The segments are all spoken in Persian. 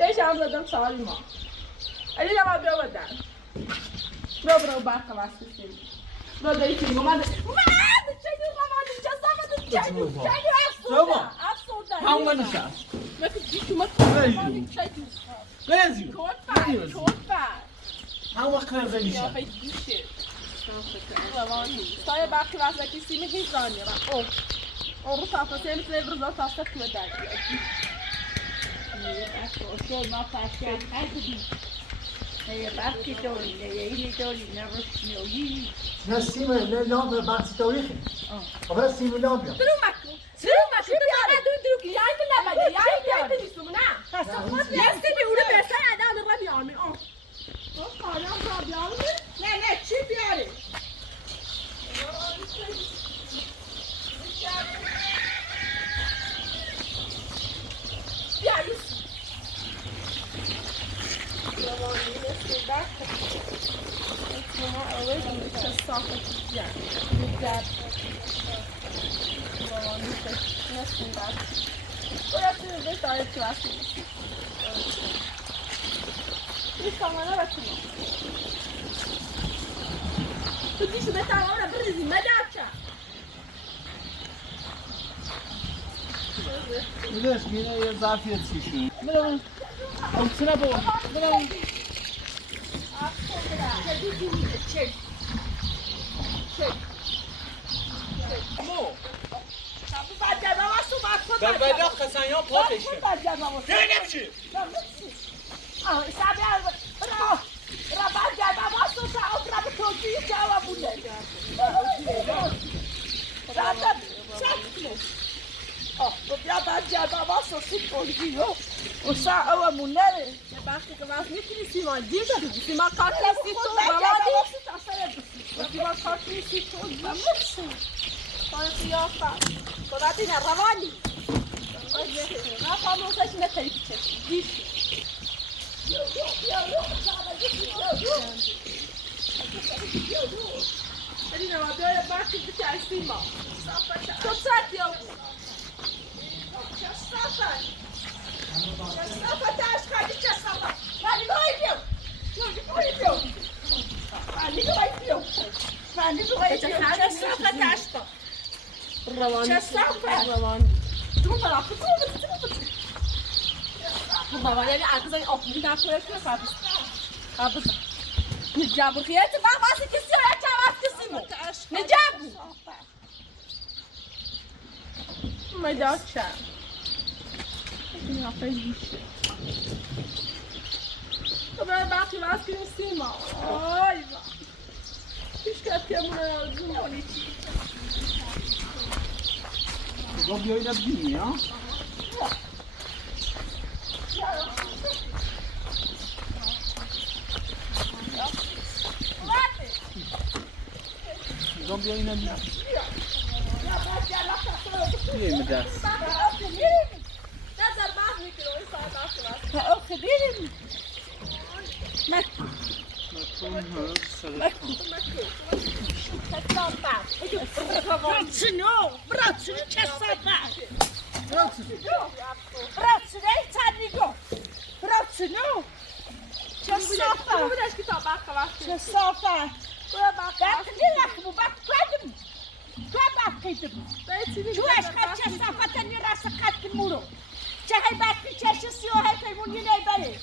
ايش عم بدهم صار ما اللي ما بيودع برو بقى خلاص كثير لو دايتي ما تشيلوا ما تجسموا تشيلوا أفسودا هم نشاط ما تجيش ما تشيلوا لازم كوفا هم وقت نزل يا فيديش طيب بقى خلاص لكن سيمي هي ثانية بقى أو رصافة سيمي تلاقي برزات عصا كذا ما فاشل حاجة هي بعرفي دولي هي دولي نعرف نوعي نسيم النوم بعد تاريخي بس سيم النوم ترو ماكو بيا دروك يا انت لا بدا يا انت تسمعنا يا سيدي ولا بس انا الربيع من قال يا الربيع لا شي بياري يا يوسف يا مامي نسي باك اسمها اول من الصافة يعني نسي باك ولا تنزل تعرف كلاسي ايش كمان ركنا تجيش بتاع وانا برزي ما داكا ليش مين يزعفي تسيشون بلا قلت سنابو بلا مو بابا خسانيون بوتش كيف نمشي sabe rapaziada nossa tá outra coisa que ela mulher ó o rapaziada nossa se conseguiu o sa a mulher é basta que vai me em cima diga em cima carta se tu vai lá tá certo em cima carta se tu vamos olha que ó tá toda tinha ravani não vamos a gente ter que disso أنا ما بدي باكل بتاع السيما. صفات يا أبو. صفات. صفات تعال خلي صفات. ماني غايبيو. ماني غايبيو. صفات عشتا. الرواني. صفات. الرواني. تروح على والله يعني عايزة أقول لك كيف خابز نجابو خيات ما ماسك السيارة يا تعرف تسمو نجابو ما داكش ما فيش طبعا باقي ماسك السيما اي ايش كانت يا منى Go بيوي نبديني ها Don't be in a mess. Yeah, my dad. شو ايش خدت صافتني راسك خدت المورو شهي باكي تشسي وهي فيموني نايبالي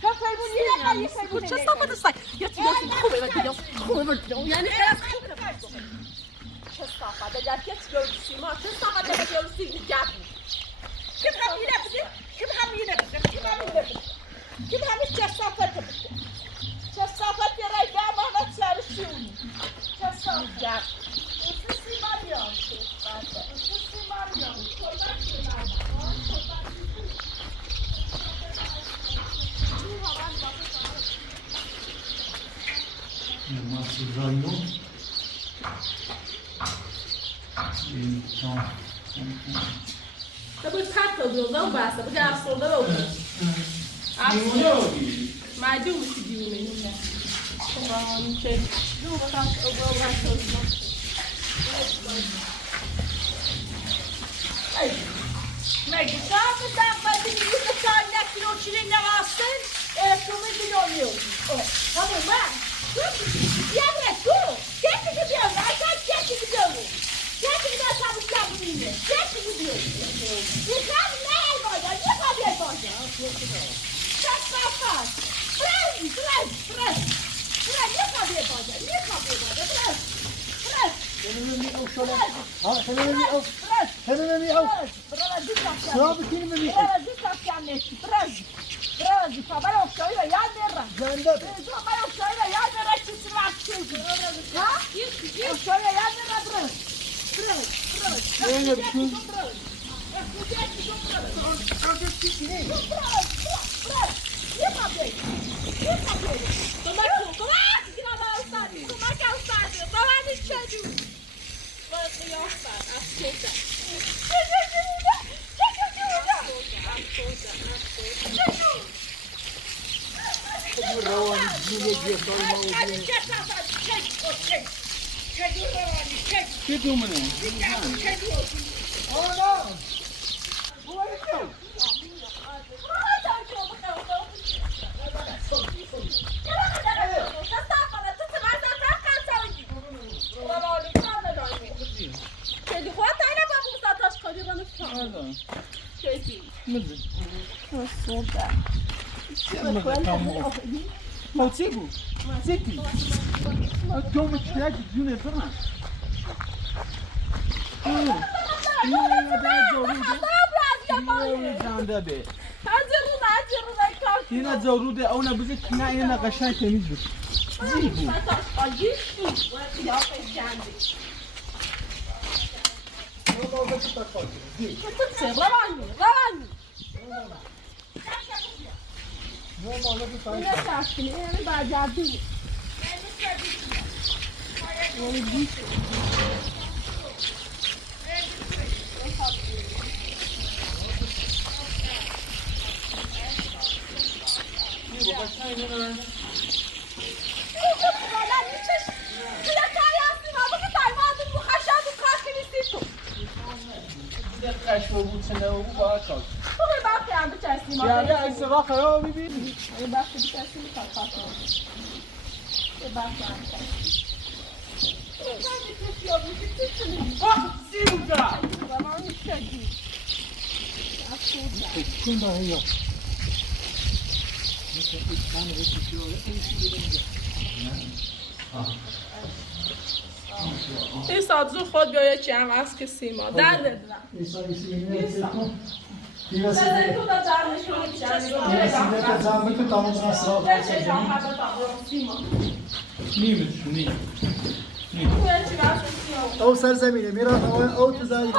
فيموني نايبالي فيموني شو صافت الصاي يا تيجي خوي بدي يعني شو صافت ده جاكيت جوزي ما شو صافت ده جوزي جاكي كيف هم ينبذ كيف هم ينبذ كيف هم تشصافت تشصافت يا رايبا ما تسارسوني تشصافت وسيسي مريم وسيسي مريم طب الحاجة اليوم بس بدي أصل ده لو ما يجوز تجيبني طبعا شيء جو بس ما يجوز ما بدي يتسال لك لو شيلنا کثافت برز میخوابه باده شراب كثير من برز فبرای افتایی را یاد برم زنده برای افتایی را یاد برم چی سرعت چیزی افتایی را یاد برم چه دومونه؟ ما چیگو؟ چیگی؟ ما دوم چیک جونه فرمان. اینا جوروده اونا بزن نه اینا قشنگ تمیز بود. زیبو. یا استوا خراب می‌بینی؟ این سابزو خود بیایه چی هم از که سیما در ندارم بذاری تو دا جمعش کنی چی نیم. او سرزمینه میرن او تو زایی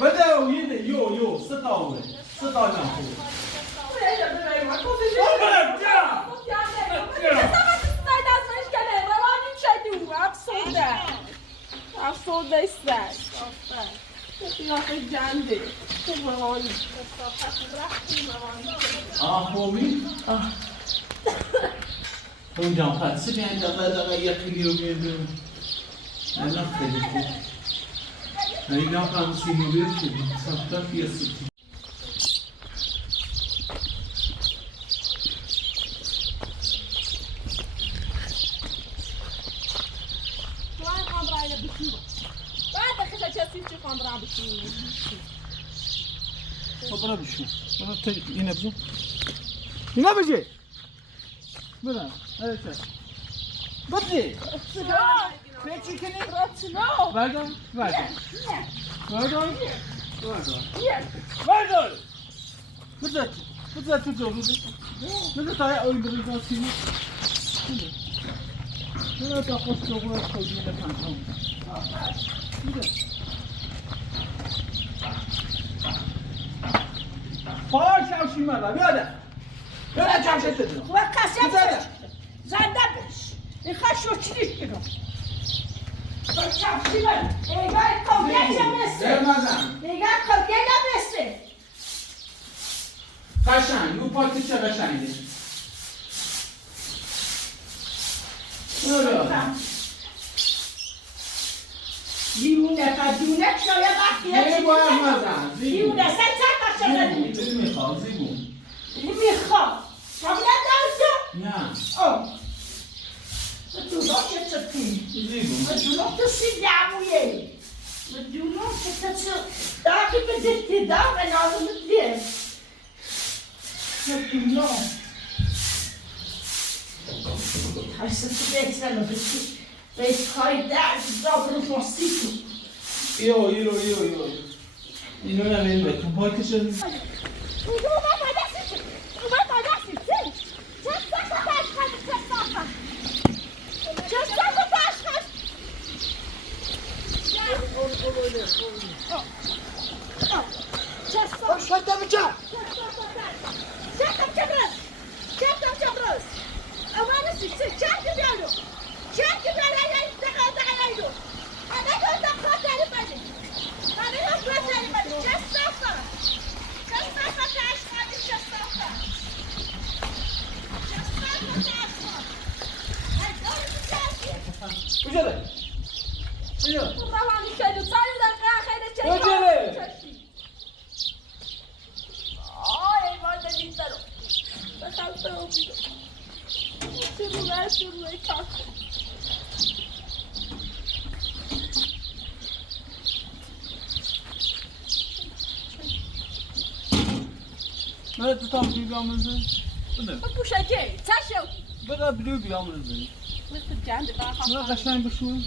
بده او اینه یو ستاوه نام خوب. افسرده ایستد قیافه گنده روانی خوبی؟ اونجا پس بیان دقیقه یکی رو بیان اینا خیلی خوب اینا هم سیمو بیرد شدیم ساخته فیاستی برا بشو برا اینه بزن اینا بجه برا هره چه بجه پیچی کنی بردار بذار تو جوروده بذار تای اوی بریزا سینه بذار تا خوش جوروده خودی بکنم پاش اوشی مرا بیاده چمشت بدونم و کسی زنده بش این خشو چیش بگم با چمشی من ایگاه کلگه نمیسته ایگاه کلگه نمیسته قشنگ او پاکی چه قشنگه دیونه فدونه شاید وقتی زیبو هم نزن دیونه سه چه کشه زدی زیبو میخواد زیبو میخواد قبلا دارزه نه او مدونو که چطی زیبو مدونو که سی دعویه مدونو که چطی داکی به زدت دام أنا عظمت ليه لكن لا حسيت بيت لما بيت خايف داعي الضابط في وسطيكم Io. E non avendo, poi che c'è... نه تو tam بیاموزه بده بوشکی تاشو بده بدو بیاموزه مثل جنب نه قشنگ بشون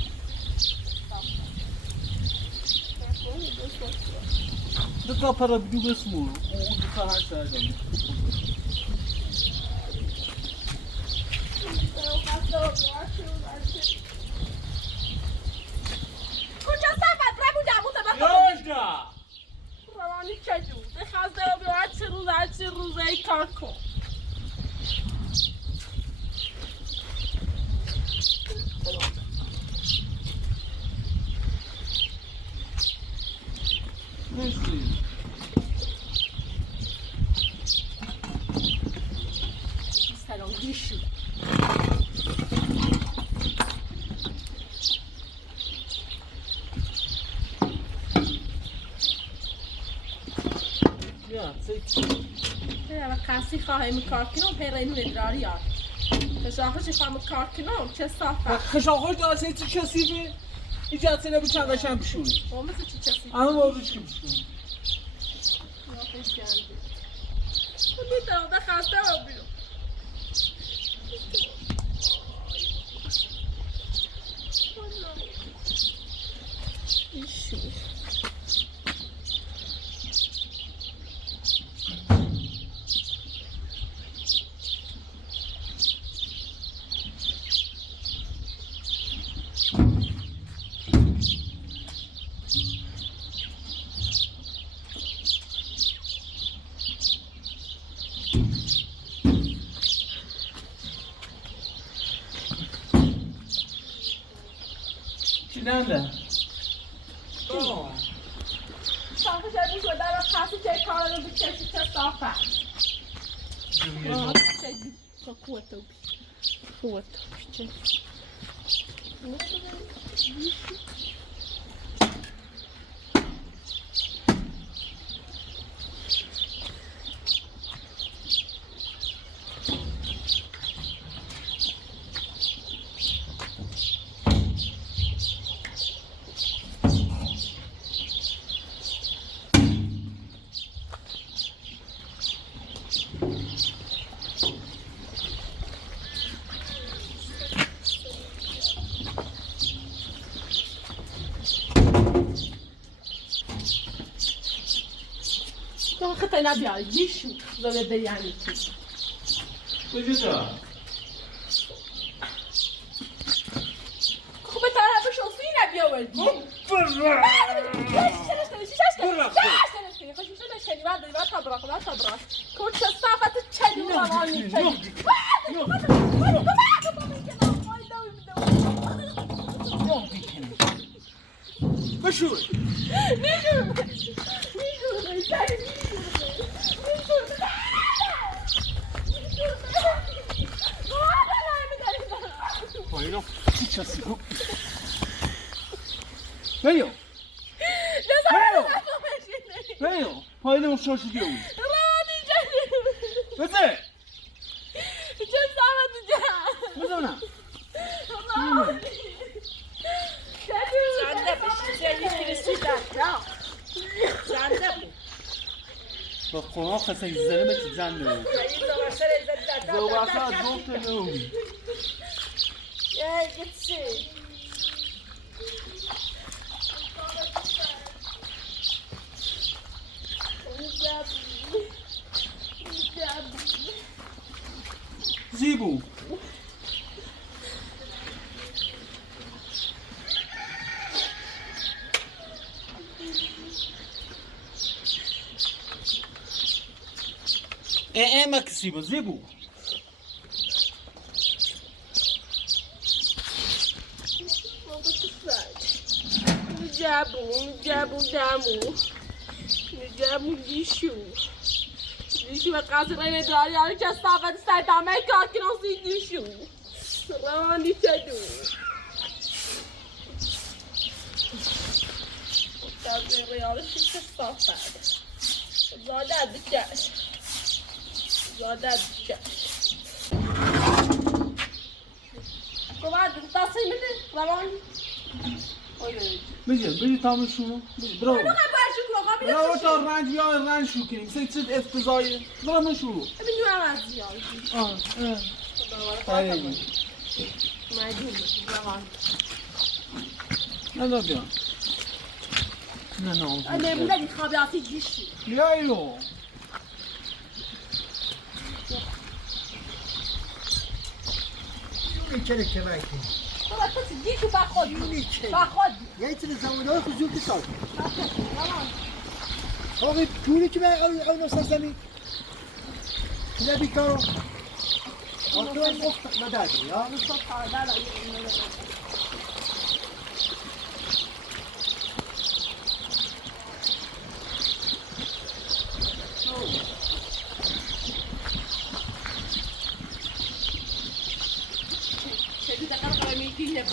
دو تا para بدو بسمو او دو تا هشت دادم کجا سفر برو داموت یاشدا روانی چجور بخواست دارم بیاد چه روزه کار کن مرسی سلام دیشو یا سیتی و کسی خواهی کار کنم پیرین نداری آد خشاخش خواهم کار کنم چه صافه خشاخش داره سیتی کسیفه ایجاد سنه بچه قشنگ بشون با مثل چی چسی اما بابیش که بشون یا پیش گنده میدونم بخواسته رو بیرون ایشون چی نده؟ صافه جدی شده و کسی که کار رو بکشی چه صافه خیلی خوبه خوبه چه تو خطا نبیاری بیشو زده بیانی تو کجا خوبه طرفش اصلی نبیاوردی کوچه صافت چلی روانی بشور پایینا چی چسی خوب بیو بیو پایینا شاشی دیو بزه چه صافت جا بزنم زنده بشی زنده بشی با قرآن خسته زنه چی زن نو زوباسا دوت نو Yeah, gitsin. زیبو مكسيبو زيبو Jabu lixo. Lixo é casa da minha droga. Eu já estava de sair da América que não se lixo. Não, lixo é do. Tá vendo? Olha que você safada. Olha a bicha. Olha a bicha. Como é que tá saindo? Vai lá. بيجي تعمل شو؟ برو أنا خبر شو كلام برو تا رنج بیا رنج شو کنیم سه چیز افتضاحی برو من شروع من نوازی نه بیا نه أنا بلادي خابياتي جيشي بیا ایو چرا که باید طبعا تسجيش وباخد باخد یه چیز زمانه خود که سال آقای پولی که من اون نفس زمین نه بیکارو آقای مفت نداری یا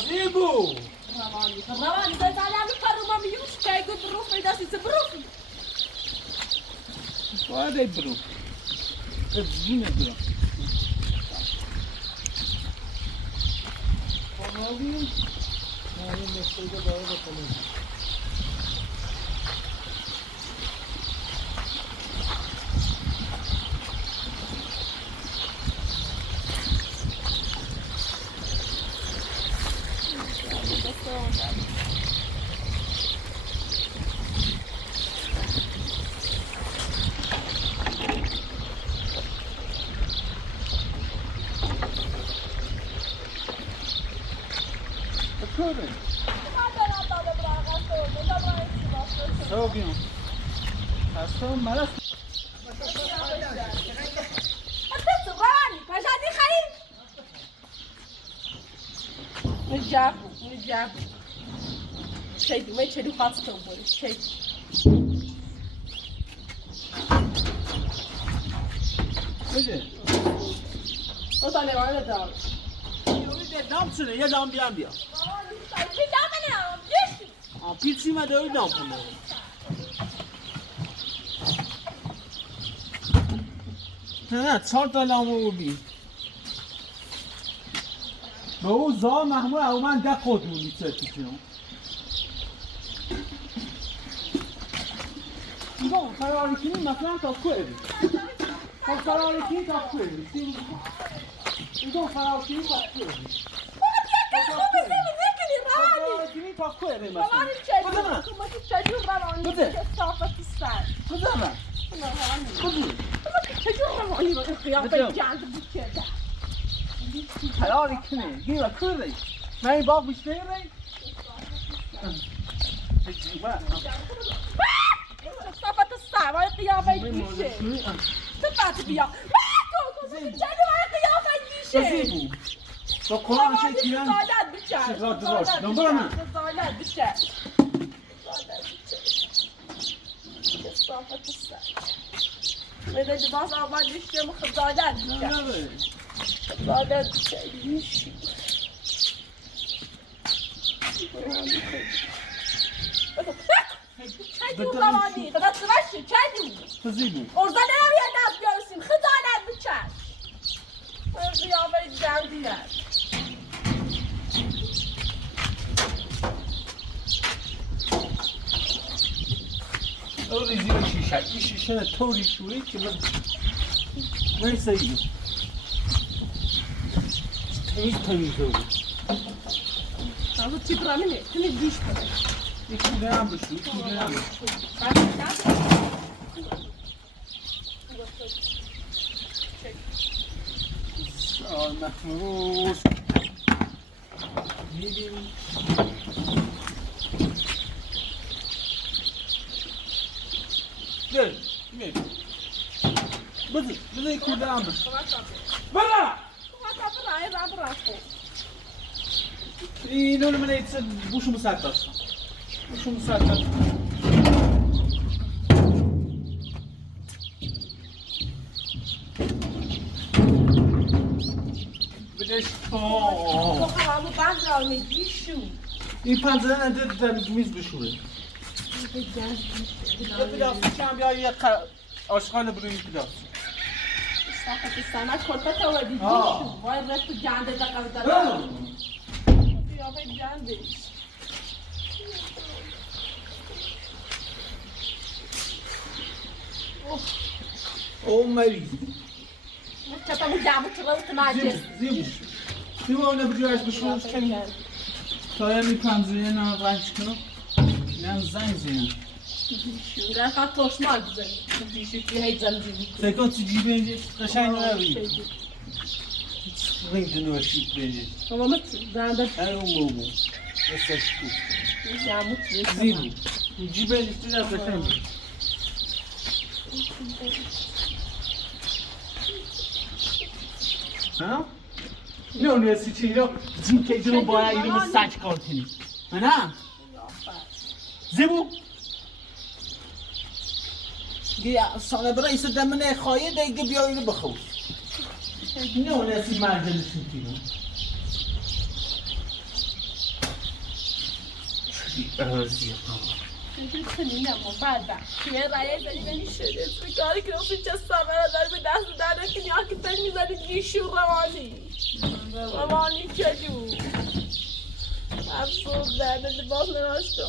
زیبو رواني ده زعلان فرو ما بيوش كاي قد بروفي ده سي بروفي وهذا برو زينة برو فنادي هاي المسجد ده بقى Soğuyor. Hasta malas. هتتصغراني فجأة خاين نجابو شايفي ما يشيلوا خاصة تنبولي شايفي بجه. وطالع وانا دار یه دام چنه یه دام بیام بیا. في دامنا جيشي پیچی ما داری دام کنه. نه 4 تا لامو بی. به او زا محمود او من ده خودمونی چه تیکنم. اینا فراری کنی مثلا تا کوه بی. فراری کنی تا کوه بی. اینا فراری کنی تا کوه بی. فراری تا کوه بی مثلا. ما تشجعوا رواني كثافة السعر بزنم. بزنم. تشجعوا رواني القيافة جعلت بكذا فراری کنی گیرا کوه من این باغ بیشتری كثافة السعر وهي قيافة جيشي تفات بيا تشجعوا قيافة جيشي زیبو با قرآن چه کیان زالات بشار شغلات دراش دنبال من زالات بشار كثافة السعر إذا جباس أبغى نشتري مخزانات بشار زالات بشار جيشي چجور روانی قدر سرشی چجور زیبو ارزا نمیه نب بیارسیم خزانت بچش قیافه جمعیت او ریزی رو شیشه ایشون طوری شوری که من نمی‌سازم. تمیز بود. حالا چی برامینه؟ تمیز دیش کنه. یکی برم بشو. سال محمود. می‌بینی؟ گل. بذار یک کورده هم بشو. برا! اینو من ایت بوشو مسطح. بوشو مسطح. بدش تو. خواهم بند را میگیشو. این پنجره نده در میز بشوره. یه پیداستی که هم بیا یه آشغال بروی پیداست. استنى كنت تودي وين رحت جاندي دقل دقل يا بيت جاندي او مری انت مجامع تروت معجز زیبا اون بجوش بشوش کنی تا یه میپنزویه نه رنج کنم نه زنگ زینم شونگه خواهد توش مال بزنی دیشو که هیچ زمزیمی سکان تو جیب اینجا قشنگ نروید رنگ دنوشید بینید اما مت زنده هر اون مومو استش کو جامع زیبو جیب اینجا تو نه قشنگ ها؟ نه اونیسی چی رو جیم که جلو باید اینو سنج کار کنی نه؟ زیبو گیا سال برای ایست دمنه خواهی دیگه بیا اینو بخوش نه اونیسی مرجلشون کنی چلی ارزی کنیم بعد یه رایه زنی نمیشه کاری که اصلا چه سامره داره به دست داره که نیا که پنج میزنی گیشو روانی چجور افسوس درده باز نراشتم